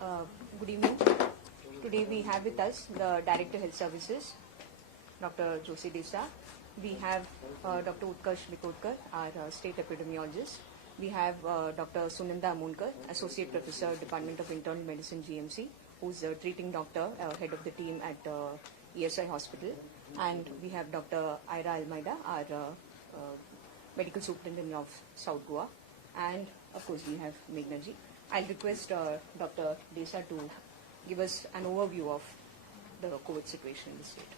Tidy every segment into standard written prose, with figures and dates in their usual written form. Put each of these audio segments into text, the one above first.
Uh, Good evening. Today we have with us the Director Health Services, Dr. Josie Desa. We have Dr. Utkarsh Likotkar, our State Epidemiologist. We have Dr. Sunanda Amonkar, Associate Professor, Department of Internal Medicine, GMC, who's a treating doctor, head of the team at ESI Hospital. And we have Dr. Ira Almeida, our Medical Superintendent of South Goa. And of course we have Meghnaji. I'll request Dr. Desa to give us an overview of the COVID situation in the state.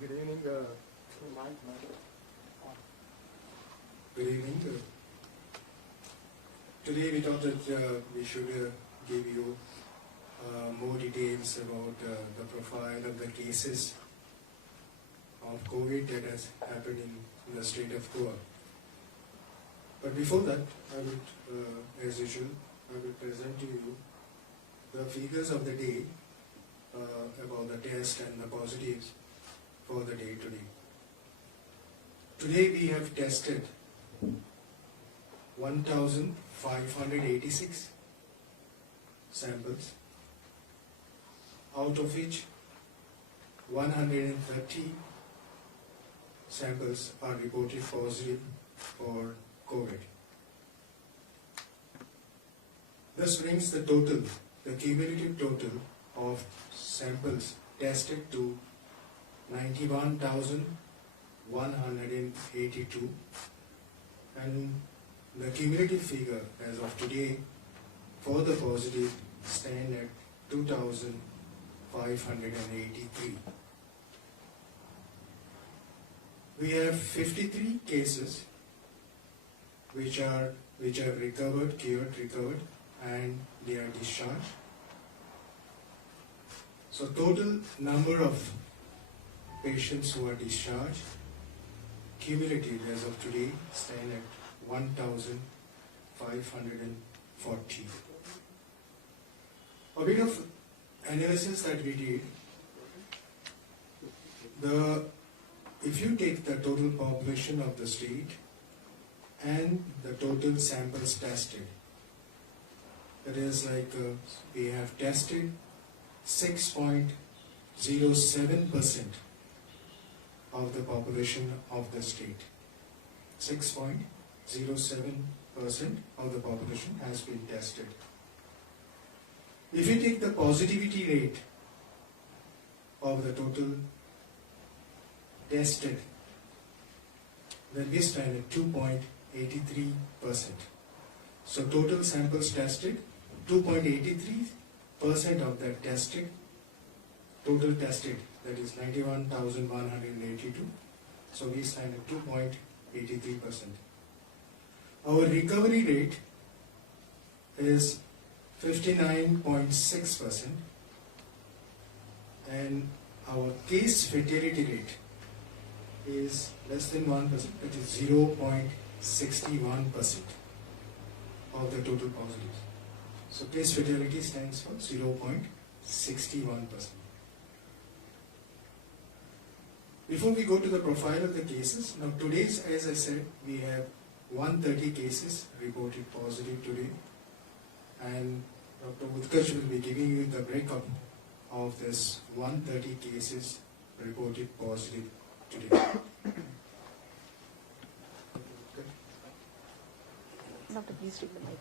Good evening. Good evening. Today we thought that we should give you more details about the profile of the cases of COVID that has happened in the state of Goa. But before that, I would, as usual, I will present to you the figures of the day about the test and the positives for the day today. Today we have tested 1,586 samples, out of which 130 samples are reported positive for COVID. This brings the total, the cumulative total of samples tested to 91,182, and the cumulative figure as of today for the positive stand at 2,583. We have 53 cases which have recovered, cured, and they are discharged. So total number of patients who are discharged, cumulative as of today, stand at 1,540. A bit of analysis that we did, if you take the total population of the state and the total samples tested, that is like we have tested 6.07% of the population of the state. 6.07% of the population has been tested. If you take the positivity rate of the total tested, then we stand at 2.83%. So total samples tested, 2.83% of that tested, total tested, that is 91,182. So we stand at 2.83%. Our recovery rate is 59.6%, and our case fatality rate is less than 1%, it is 0.61% of the total positives. So case fatality stands for 0.61%. Before we go to the profile of the cases, now today's, as I said, we have 130 cases reported positive today, and Dr. Utkarsh will be giving you the breakup of this 130 cases reported positive today. Doctor, please take the mic.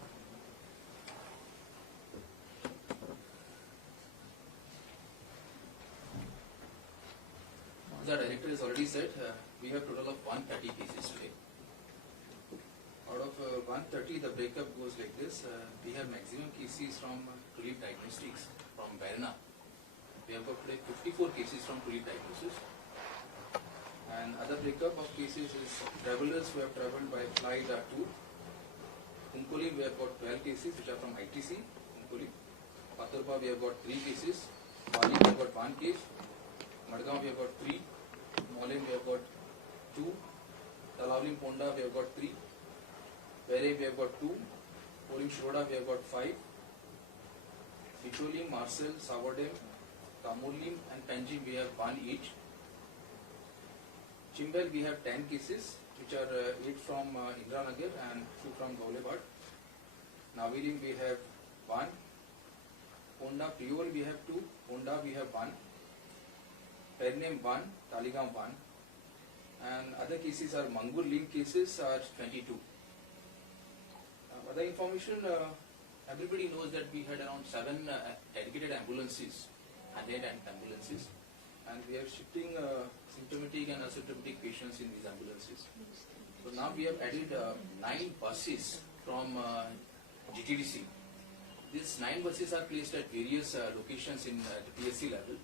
The director has already said we have total of 130 cases today. Out of 130, the breakup goes like this. We have maximum cases from Tulip Diagnostics from Varna. We have got today 54 cases from Tulip Diagnosis. And other breakup of cases is travelers who have travelled by flight are 2. Kumkoli, we have got 12 cases which are from ITC. Kumkoli. Paturpa, we have got 3 cases. Pali, we have got 1 case. Madgaon, we have got 3. Molim, we have got 2. Talavlim, Ponda, we have got 3. Vere, we have got 2. Polim, Shiroda, we have got 5. Bicholim, Marcel, Savadem, Kamulim and Panjim, we have 1 each. Chimbel, we have 10 cases, which are 8 from Indranagar and 2 from Gaulebad. Navilim, we have Honda Priol we have 2, Honda we have 1, Pername 1, Taligaon 1, and other cases are Mangur link cases are 22. Other information, everybody knows that we had around 7 dedicated ambulances, unmanned ambulances, and we are shifting symptomatic and asymptomatic patients in these ambulances. So now we have added 9 buses from GTDC. These 9 buses are placed at various locations in the PSC level,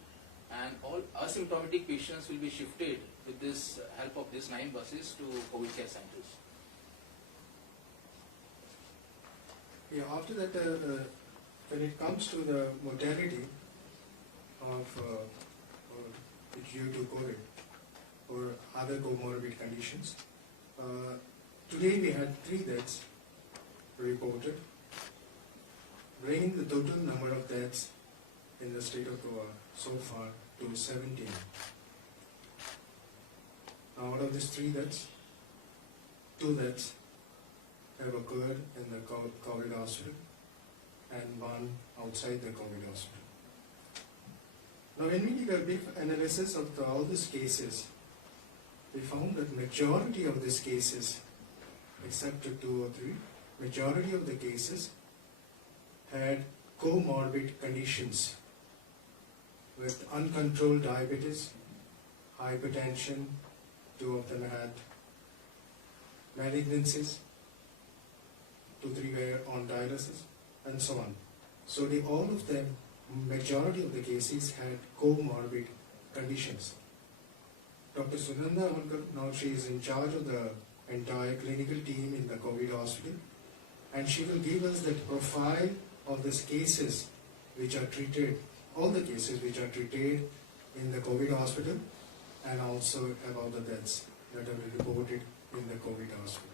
and all asymptomatic patients will be shifted with this help of these 9 buses to COVID care centers. Yeah, after that, when it comes to the mortality of due to COVID or other comorbid conditions, today we had 3 deaths reported, bringing the total number of deaths in the state of Goa so far to 17. Now, out of these 3 deaths, 2 deaths have occurred in the COVID hospital and 1 outside the COVID hospital. Now, when we did a brief analysis of all these cases, we found that majority of these cases, except 2 or 3, majority of the cases had comorbid conditions with uncontrolled diabetes, hypertension, 2 of them had malignancies, 2-3 were on dialysis, and so on. So all of them, majority of the cases had comorbid conditions. Dr. Sunanda Amankar, now she is in charge of the entire clinical team in the COVID hospital, and she will give us the profile of these cases which are treated, all the cases which are treated in the COVID hospital, and also about the deaths that are reported in the COVID hospital.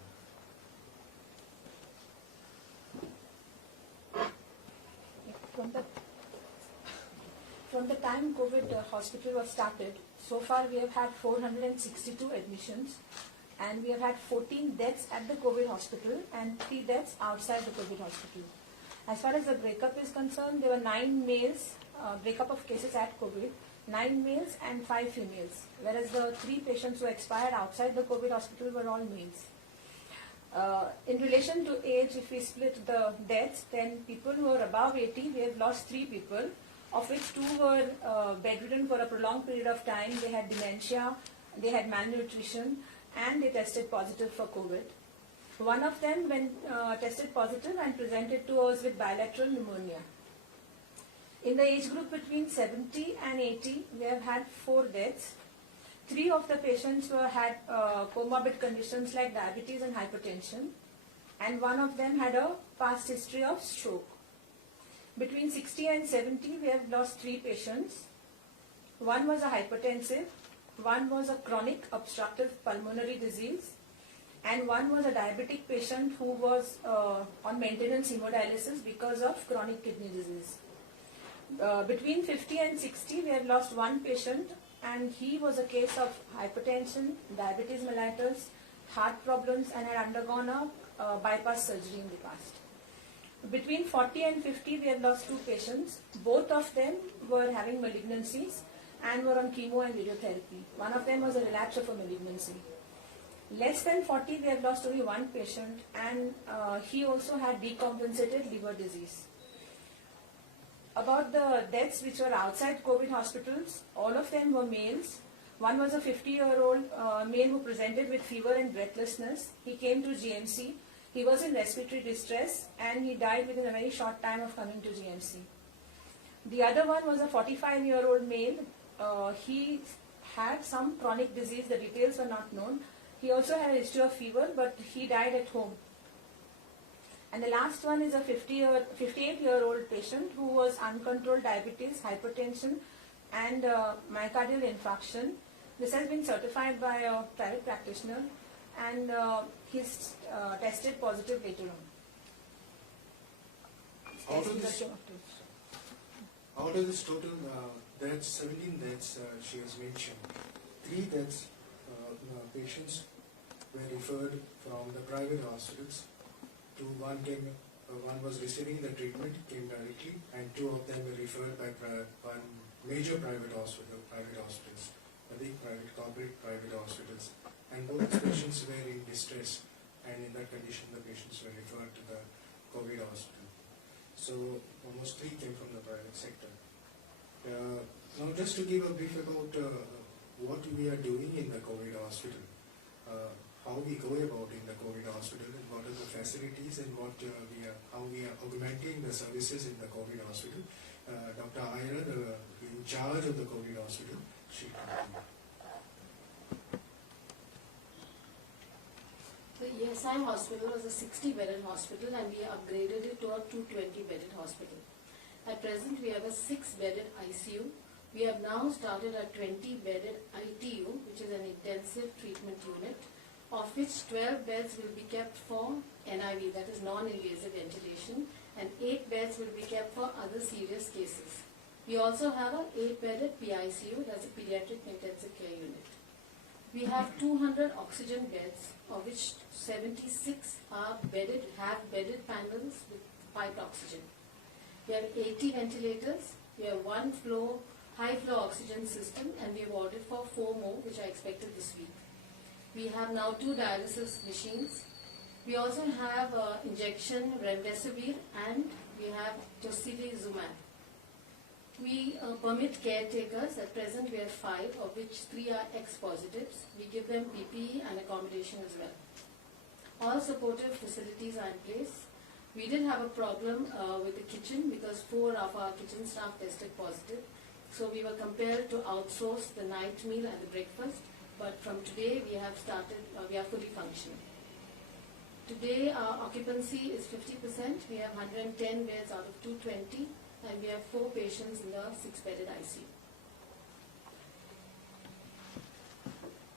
From the time COVID hospital was started, so far we have had 462 admissions, and we have had 14 deaths at the COVID hospital and 3 deaths outside the COVID hospital. As far as the breakup is concerned, there were 9 males, breakup of cases at COVID, 9 males and 5 females, whereas the 3 patients who expired outside the COVID hospital were all males. In relation to age, if we split the deaths, then people who are above 80, we have lost 3 people, of which 2 were bedridden for a prolonged period of time. They had dementia, they had malnutrition, and they tested positive for COVID. One of them tested positive and presented to us with bilateral pneumonia. In the age group between 70 and 80, we have had 4 deaths. 3 of the patients had comorbid conditions like diabetes and hypertension, and 1 of them had a past history of stroke. Between 60 and 70, we have lost 3 patients. 1 was a hypertensive, 1 was a chronic obstructive pulmonary disease, and 1 was a diabetic patient who was on maintenance hemodialysis because of chronic kidney disease. Between 50 and 60, we have lost 1 patient, and he was a case of hypertension, diabetes mellitus, heart problems, and had undergone a bypass surgery in the past. Between 40 and 50, we have lost 2 patients. Both of them were having malignancies and were on chemo and radiotherapy. One of them was a relapse of a malignancy. Less than 40, we have lost only 1 patient, and he also had decompensated liver disease. About the deaths which were outside COVID hospitals, all of them were males. One was a 50-year-old male who presented with fever and breathlessness. He came to GMC. He was in respiratory distress, and he died within a very short time of coming to GMC. The other one was a 45-year-old male. He had some chronic disease. The details were not known. He also had a history of fever, but he died at home. And the last one is a 58-year-old patient who was uncontrolled diabetes, hypertension, and myocardial infarction. This has been certified by a private practitioner, and he's tested positive later on. Out of this total deaths, 17 deaths she has mentioned, 3 deaths, patients were referred from the private hospitals to one came one was receiving the treatment, came directly, and 2 of them were referred by one major private hospitals, the big corporate private hospitals. And both patients were in distress, and in that condition the patients were referred to the COVID hospital. So almost 3 came from the private sector. Now just to give a brief about what we are doing in the COVID hospital, how we go about in the COVID hospital, and what are the facilities, and how we are augmenting the services in the COVID hospital. Dr. Ira, in charge of the COVID hospital, she can. The ESI hospital was a 60-bedded hospital and we upgraded it to a 220-bedded hospital. At present, we have a 6-bedded ICU. We have now started a 20-bedded ITU, which is an intensive treatment unit, of which 12 beds will be kept for NIV, that is non-invasive ventilation, and 8 beds will be kept for other serious cases. We also have a 8-bedded PICU, that's a pediatric intensive care unit. We have 200 oxygen beds, of which 76 have bedded panels with piped oxygen. We have 80 ventilators, we have 1 high flow oxygen system, and we have ordered for 4 more, which are expected this week. We have now 2 dialysis machines. We also have injection remdesivir, and we have tocilizumab. We permit caretakers. At present we have 5, of which 3 are ex-positives. We give them PPE and accommodation as well. All supportive facilities are in place. We did have a problem with the kitchen because 4 of our kitchen staff tested positive. So we were compelled to outsource the night meal and the breakfast. But from today we have started, we are fully functioning. Today our occupancy is 50%. We have 110 beds out of 220. And we have 4 patients in the 6-bedded ICU.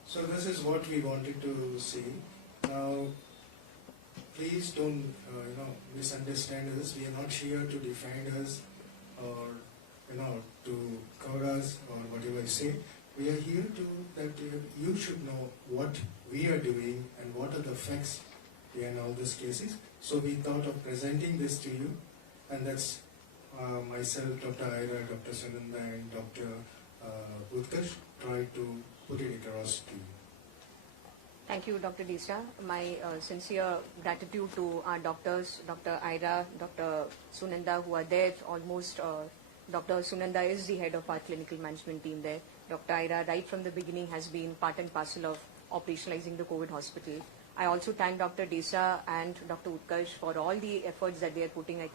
So this is what we wanted to say. Now, please don't misunderstand us. We are not here to defend us or to cover us or whatever I say. We are here that you should know what we are doing and what are the facts behind all these cases. So we thought of presenting this to you, and that's myself, Dr. Ira, Dr. Sunanda, and Dr. Utkarsh tried to put it across to you. Thank you, Dr. Desra. My sincere gratitude to our doctors, Dr. Ira, Dr. Sunanda, who are there almost. Dr. Sunanda is the head of our clinical management team there. Dr. Ira, right from the beginning, has been part and parcel of operationalizing the COVID hospital. I also thank Dr. Desra and Dr. Utkarsh for all the efforts that they are putting. I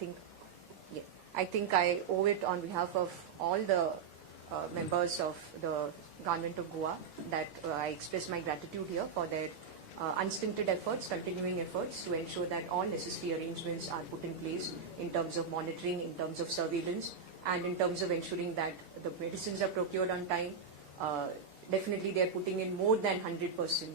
think I owe it on behalf of all the members of the Government of Goa that I express my gratitude here for their unstinted efforts, continuing efforts to ensure that all necessary arrangements are put in place in terms of monitoring, in terms of surveillance, and in terms of ensuring that the medicines are procured on time. Definitely they are putting in more than 100%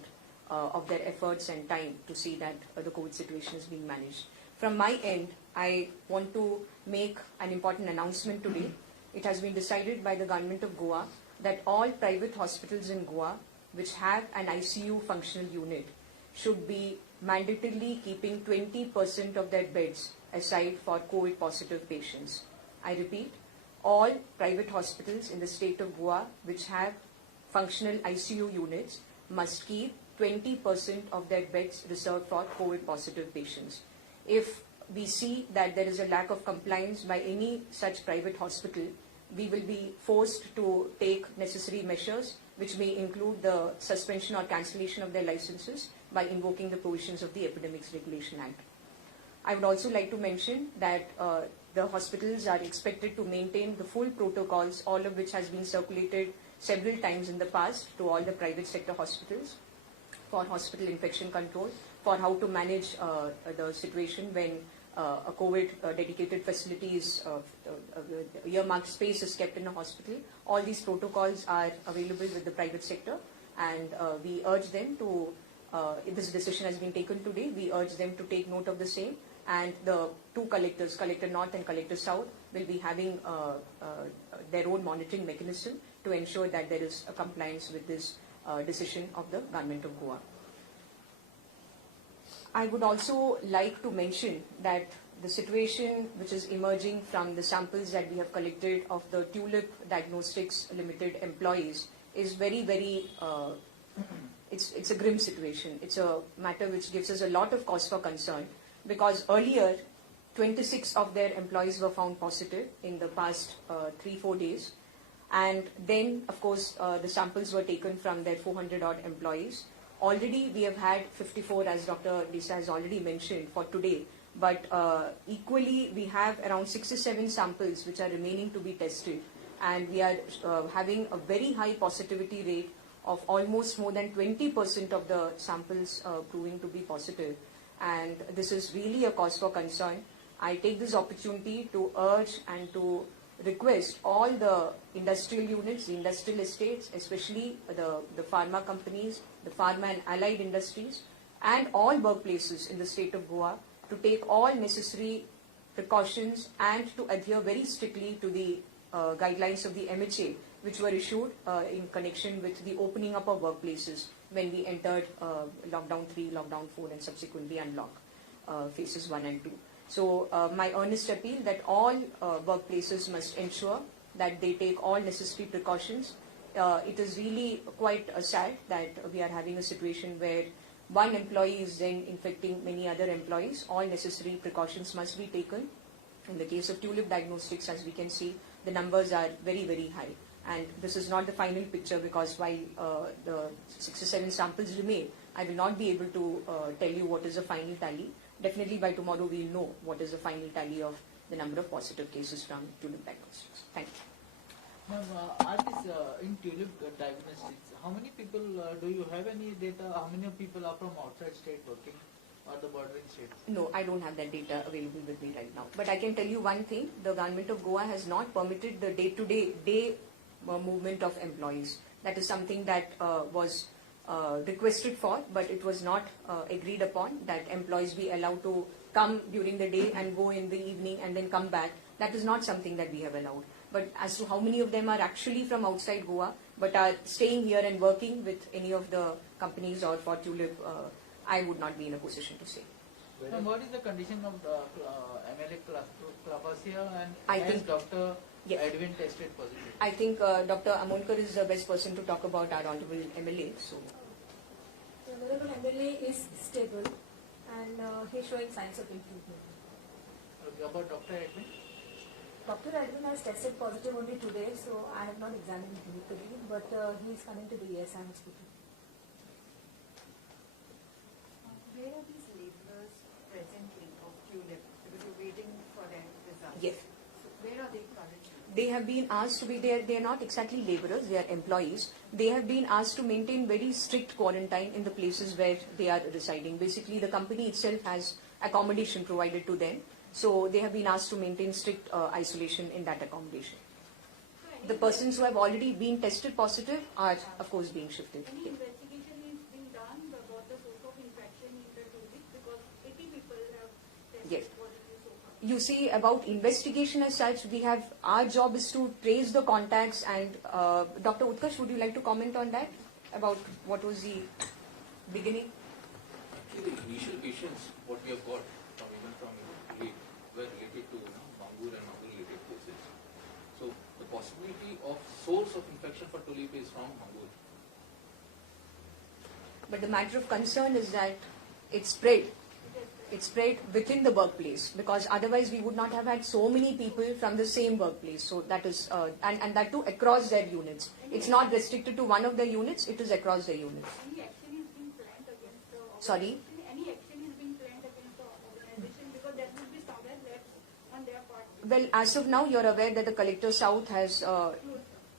of their efforts and time to see that the COVID situation is being managed. From my end, I want to make an important announcement today. It has been decided by the Government of Goa that all private hospitals in Goa which have an ICU functional unit should be mandatorily keeping 20% of their beds aside for COVID positive patients. I repeat, all private hospitals in the state of Goa which have functional ICU units must keep 20% of their beds reserved for COVID positive patients. If we see that there is a lack of compliance by any such private hospital, we will be forced to take necessary measures, which may include the suspension or cancellation of their licenses by invoking the provisions of the Epidemics Regulation Act. I would also like to mention that the hospitals are expected to maintain the full protocols, all of which has been circulated several times in the past to all the private sector hospitals for hospital infection control, for how to manage the situation when a COVID dedicated facilities, earmarked space is kept in a hospital. All these protocols are available with the private sector, and we urge them to, if this decision has been taken today, we urge them to take note of the same, and the 2 collectors, Collector North and Collector South, will be having their own monitoring mechanism to ensure that there is a compliance with this decision of the Government of Goa. I would also like to mention that the situation which is emerging from the samples that we have collected of the Tulip Diagnostics Limited employees is very, very, it's a grim situation. It's a matter which gives us a lot of cause for concern, because earlier 26 of their employees were found positive in the past 3-4 days. And then, of course, the samples were taken from their 400 odd employees. Already we have had 54, as Dr. Desa has already mentioned, for today. But equally, we have around 67 samples which are remaining to be tested. And we are having a very high positivity rate of almost more than 20% of the samples proving to be positive. And this is really a cause for concern. I take this opportunity to urge and to request all the industrial units, the industrial estates, especially the pharma companies, the pharma and allied industries, and all workplaces in the state of Goa to take all necessary precautions and to adhere very strictly to the guidelines of the MHA, which were issued in connection with the opening up of workplaces when we entered lockdown 3, lockdown 4, and subsequently unlock phases 1 and 2. So my earnest appeal that all workplaces must ensure that they take all necessary precautions. It is really quite sad that we are having a situation where one employee is then infecting many other employees. All necessary precautions must be taken. In the case of Tulip Diagnostics, as we can see, the numbers are very, very high. And this is not the final picture, because while the 67 samples remain, I will not be able to tell you what is the final tally. Definitely by tomorrow we will know what is the final tally of the number of positive cases from Tulip Diagnostics. Thank you. Ma'am, in Tulip Diagnostics, how many people, do you have any data, how many people are from outside state working or the bordering states? No, I don't have that data available with me right now. But I can tell you one thing, the government of Goa has not permitted the day-to-day movement of employees. That is something that was requested for, but it was not agreed upon, that employees be allowed to come during the day and go in the evening and then come back. That is not something that we have allowed. But as to how many of them are actually from outside Goa but are staying here and working with any of the companies or for Tulip, I would not be in a position to say. And what is the condition of the MLA Clapasia and I has think- Dr. Yes. Edwin tested positive? I think Dr. Amonkar is the best person to talk about our honorable MLA. So, The Honorable MLA is stable and he's showing signs of improvement. Okay, about Dr. Edwin? Dr. Edwin has tested positive only today, so I have not examined him today, but he is coming to the ESI hospital. Where are these laborers presently of Tulip? Because we're waiting for their results. yes. So where are they currently? They have been asked to be there. They are not exactly laborers, they are employees. They have been asked to maintain very strict quarantine in the places where they are residing. Basically, the company itself has accommodation provided to them. So they have been asked to maintain strict isolation in that accommodation. The persons who have already been tested positive are, of course, being shifted. Any investigation is being done about the source of infection in the Tulip, because 80 people have tested Yes. positive so far. You see, about investigation as such, we have, our job is to trace the contacts, and Dr. Utkarsh, would you like to comment on that? About what was the beginning? Actually, the initial patients, what we have got from even from Tulip, were related to Mangur and Mangur related cases. So the possibility of source of infection for Tulip is from Mangur. But the matter of concern is that it spread. It spread within the workplace, because otherwise we would not have had so many people from the same workplace. So that is, and that too across their units. It's not restricted to one of the units, it is across the units. Any action is being planned against the Sorry? Any action is being planned against the organization, because there will be somewhere left on their part. Well, as of now, you're aware that the Collector South has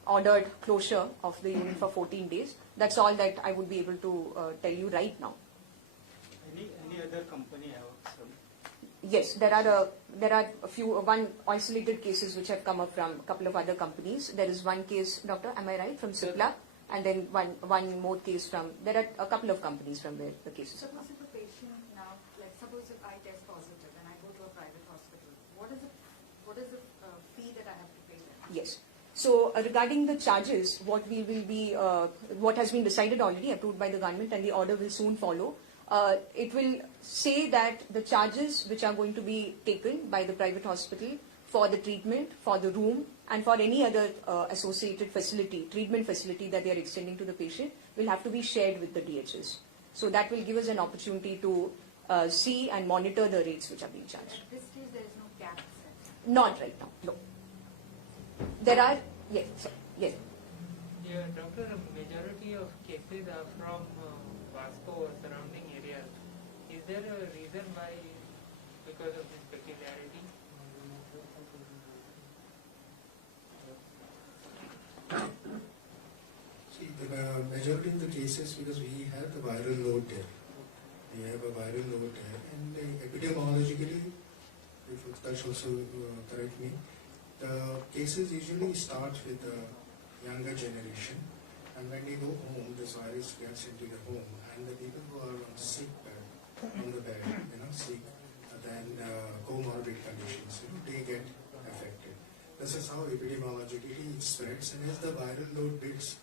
ordered closure of the unit for 14 days. That's all that I would be able to tell you right now. Any other company have some? Yes, there are a few, one isolated cases which have come up from a couple of other companies. There is one case, Doctor, am I right, from Cipla, and then one more case from, there are a couple of companies from where the cases have come. Suppose if a patient now, like suppose if I test positive and I go to a private hospital, what is the fee that I have to pay them? Yes. So regarding the charges, what we will be, what has been decided already, approved by the government, and the order will soon follow. it will say that the charges which are going to be taken by the private hospital for the treatment, for the room, and for any other associated facility, treatment facility that they are extending to the patient will have to be shared with the DHS. So that will give us an opportunity to see and monitor the rates which are being charged. At this stage, there is no cap set. Not right now, no. There are, yes, sir, yes. Yeah, doctor, a majority of cases are from Vasco or surrounding areas. Is there a reason why, because of this peculiarity? See, the majority of the cases, because we have the viral load there. We have a viral load there, and epidemiologically, if Utkarsh also correct me, the cases usually start with the younger generation, and when they go home, this virus gets into the home, and the people who are on sick bed, on the bed, sick, then comorbid conditions, they get affected. This is how epidemiologically it spreads, and as the viral load builds,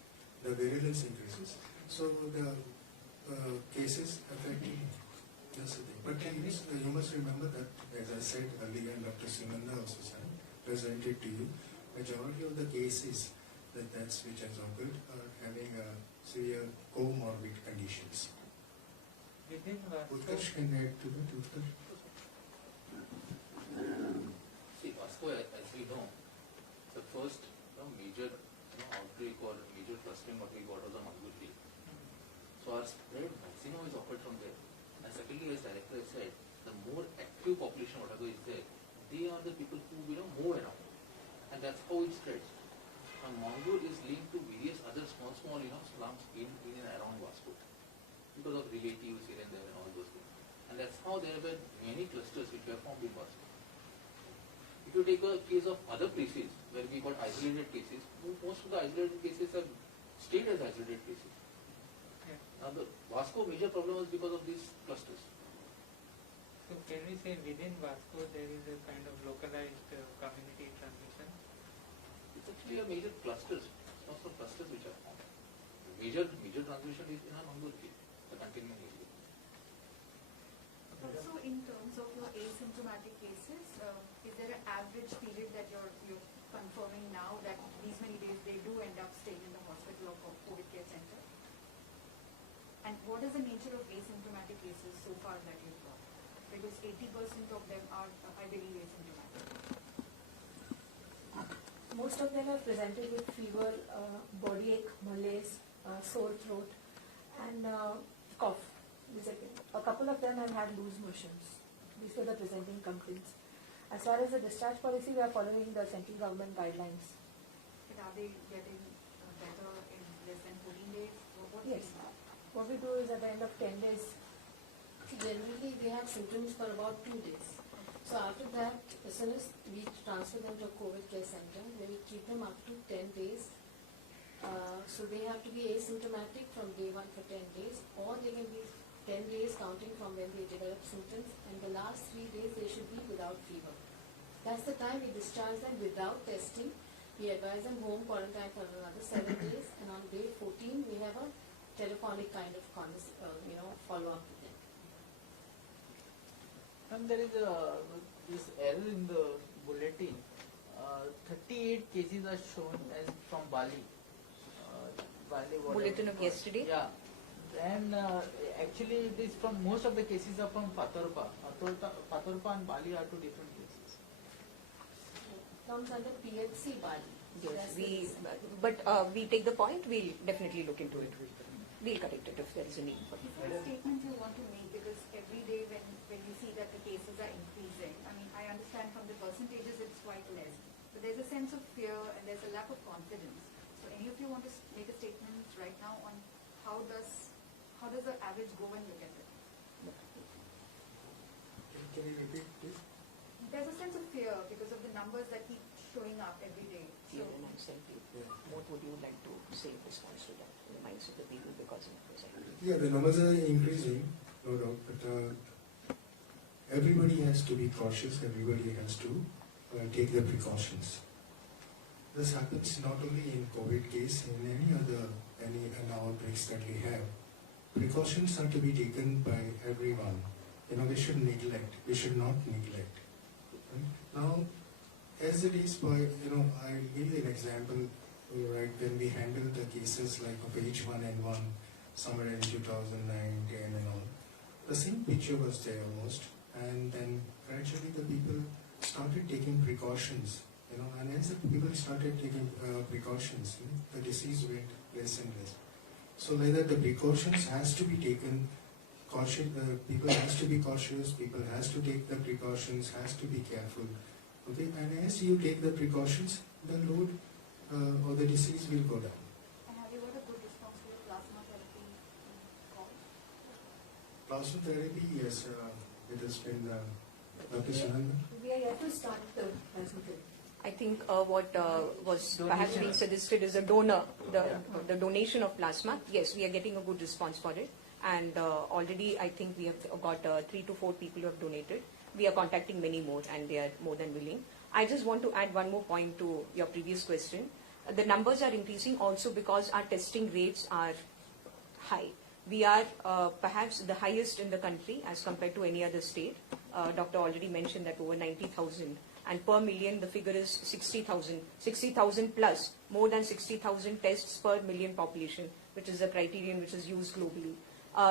the virulence increases. So the cases affecting that's the thing. But you must remember that, as I said earlier, and Dr. Simanda also said, presented to you, majority of the cases that's which has occurred are having severe comorbid conditions. Within Vasco, Utkarsh can add to that. Utkarsh. See, Vasco, as we know, the first major outbreak or major clustering what we got was on Angulli. So our spread maximum is occurred from there. And secondly, as director has said, the more active population whatever is there, they are the people who move around. And that's how it spreads. And Mongol is linked to various other small slums in and around Vasco. Because of relatives here and there and all those things. And that's how there have been many clusters which were formed in Vasco. If you take a case of other places where we got isolated cases, most of the isolated cases have stayed as isolated cases. yeah. Now the Vasco major problem was because of these clusters. So can we say within Vasco there is a kind of localized community transmission? It's actually a major clusters, not some clusters which are formed. The major transmission is in Angulli, the containment area. Also, in terms of your asymptomatic cases, is there an average period that you're confirming now that these many days they do end up staying in the hospital or COVID care center? And what is the nature of asymptomatic cases so far that you've got? Because 80% of them are, I believe, asymptomatic. Most of them are presented with fever, body ache, malaise, sore throat, and cough. A couple of them have had loose motions. These were the presenting complaints. As far as the discharge policy, we are following the central government guidelines. But are they getting better in less than 14 days? What Yes. What we do is at the end of 10 days, Generally, they have symptoms for about 2 days. So after that, as soon as we transfer them to a COVID care center, where we keep them up to 10 days. So they have to be asymptomatic from day 1 for 10 days, or they can be 10 days counting from when they develop symptoms, and the last 3 days they should be without fever. That's the time we discharge them without testing. We advise them home quarantine for another 7 days, and on day 14 we have a telephonic kind of follow-up with them. And there is this error in the bulletin. 38 cases are shown as from Bali. Whatever. Bulletin of yesterday? Yeah. And actually it is from, most of the cases are from Patorpa. Patorpa and Bali are two different cases. Comes under PHC Bali. Yes, That's we take the point, we'll definitely look into it. We'll correct it if there is a need for it. Is there a statement you want to make? Because every day when you see that the cases are increasing, I mean, I understand from the percentages it's quite less, but there's a sense of fear and there's a lack of confidence. So any of you want to make a statement right now on how does the average go and look at it? Can you repeat, please? There's a sense of fear because of the numbers that keep showing up every day. So, And I'm saying, what would you like to say in response to that, in the minds of the people because of this? Yeah, the numbers are increasing, no doubt, but everybody has to be cautious, everybody has to take the precautions. This happens not only in COVID case, in any outbreaks that we have. precautions are to be taken by everyone. We should neglect. We should not neglect. Right? Now, as it is by, I'll give you an example. Right, when we handled the cases like of H1N1 somewhere in 2009, 10 and all, the same picture was there almost, and then gradually the people started taking precautions, and as the people started taking precautions, the disease went less and less. So whether the precautions has to be taken, people has to be cautious, people has to take the precautions, has to be careful. Okay, and as you take the precautions, the load or the disease will go down. And have you got a good response to your plasma therapy call? Plasma therapy, yes, it has been Dr. Sananda. We are yet to start the plasma therapy. I think what was perhaps being suggested is a donor, the donation of plasma. Yes, we are getting a good response for it. And already I think we have got 3 to 4 people who have donated. We are contacting many more and they are more than willing. I just want to add one more point to your previous question. The numbers are increasing also because our testing rates are high. We are perhaps the highest in the country as compared to any other state. Doctor already mentioned that over 90,000, and per million the figure is 60,000 plus, more than 60,000 tests per million population, which is a criterion which is used globally.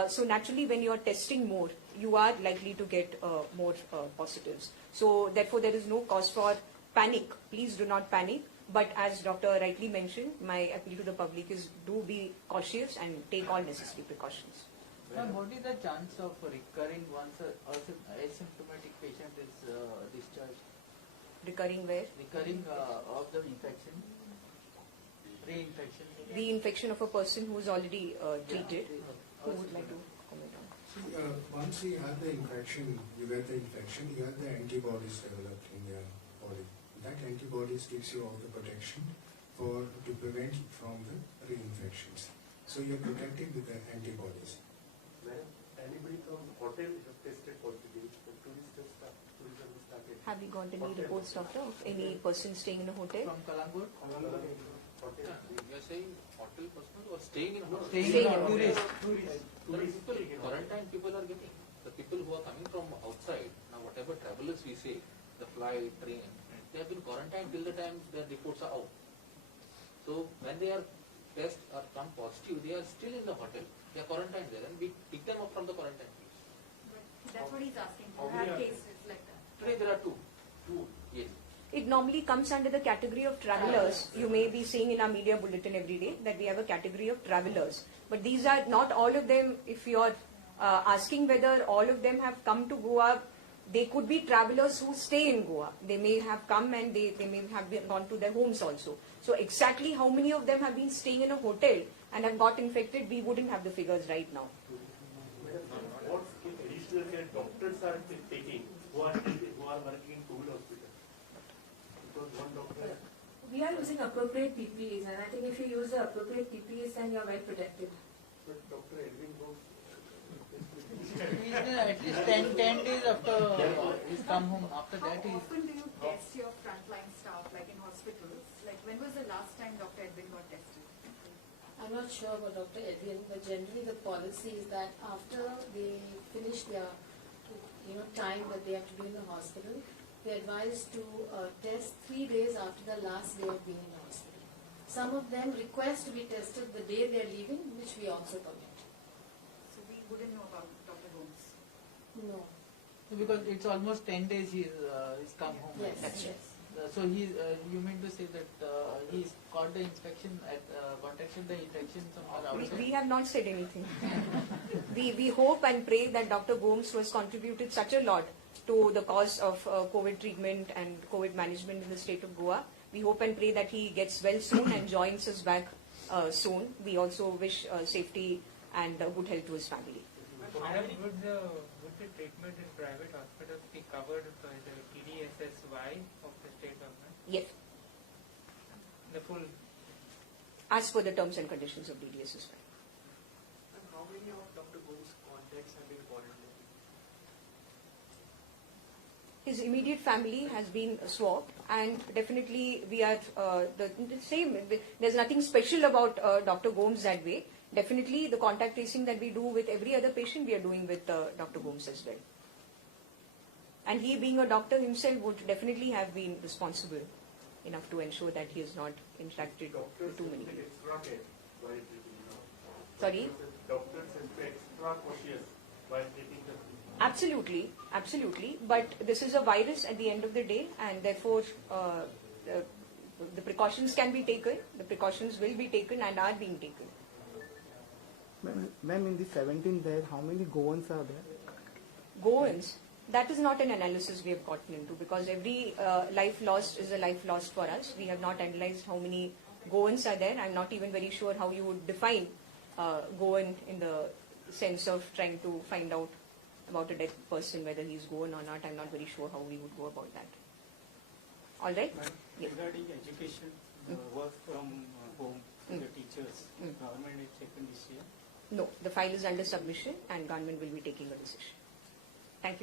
So naturally when you are testing more, you are likely to get more positives. So therefore there is no cause for panic. Please do not panic. But as Doctor rightly mentioned, my appeal to the public is do be cautious and take all necessary precautions. Ma'am, what is the chance of recurring once an asymptomatic patient is discharged? Recurring where? Recurring of the infection, reinfection. Reinfection of a person who is already treated. Who would like to comment on? Once you have the infection, you get the infection, you have the antibodies developed in your body. That antibodies gives you all the protection to prevent you from the reinfections. So you're protected with the antibodies. When anybody from hotel is tested positive, the tourism started. Have you got any reports, doctor, of any person staying in a hotel? From Kalangur? You are saying hotel personnel or staying in hotel? Staying in tourist. Quarantine people are getting. The people who are coming from outside, now whatever travelers we say, the flight, train, they have been quarantined till the time their reports are out. So when they are test or come positive, they are still in the hotel. They are quarantined there and we pick them up from the quarantine place. But that's what he's asking. You have cases like that. Today there are two. Yes. It normally comes under the category of travelers. You may be seeing in our media bulletin every day that we have a category of travelers. But these are not all of them. If you are asking whether all of them have come to Goa, they could be travelers who stay in Goa. They may have come and they may have gone to their homes also. So exactly how many of them have been staying in a hotel and have got infected, we wouldn't have the figures right now. What additional care doctors are taking who are working in COVID hospital? Because one doctor. We are using appropriate PPEs, and I think if you use the appropriate PPEs, then you are well protected. But Dr. Edwin Rose. At least 10 days after he's come home. After How that, often do you test your frontline staff, like in hospitals? Like when was the last time Dr. Edwin got tested? I'm not sure about Dr. Edwin, but generally the policy is that after they finish their time that they have to be in the hospital, they are advised to test 3 days after the last day of being in the hospital. Some of them request to be tested the day they are leaving, which we also permit. So we wouldn't know about Dr. Gomes. No. because it's almost 10 days he's come home. Yes, That's yes. So you mean to say that he's got the infection, contacted the infection somewhere outside? We have not said anything. we hope and pray that Dr. Gomes, who has contributed such a lot to the cause of COVID treatment and COVID management in the state of Goa, we hope and pray that he gets well soon and joins us back soon. We also wish safety and good health to his family. Madam, would the treatment in private hospitals be covered by the TDSSY of the state government? Yes, The full. as per the terms and conditions of DDSSY. And how many of Dr. Gomes' contacts have been quarantined? His immediate family has been swabbed, and definitely we are the same. There's nothing special about Dr. Gomes that way. definitely the contact tracing that we do with every other patient, we are doing with Dr. Gomes as well. And he, being a doctor himself, would definitely have been responsible enough to ensure that he has not interacted with too many people. Extra care while treating, you know. Sorry? Doctors have to be extra cautious while treating the people. Absolutely, absolutely. But this is a virus at the end of the day, and therefore the precautions can be taken, the precautions will be taken and are being taken. Ma'am, in the 17 there, how many Goans are there? Goans, that is not an analysis we have gotten into, because every life lost is a life lost for us. We have not analyzed how many Goans are there. I'm not even very sure how you would define Goan in the sense of trying to find out about a dead person, whether he's Goan or not. I'm not very sure how we would go about that. All right? Yes. Regarding education, work from home, the teachers, government has taken this year. No, the file is under submission and government will be taking a decision. Thank you.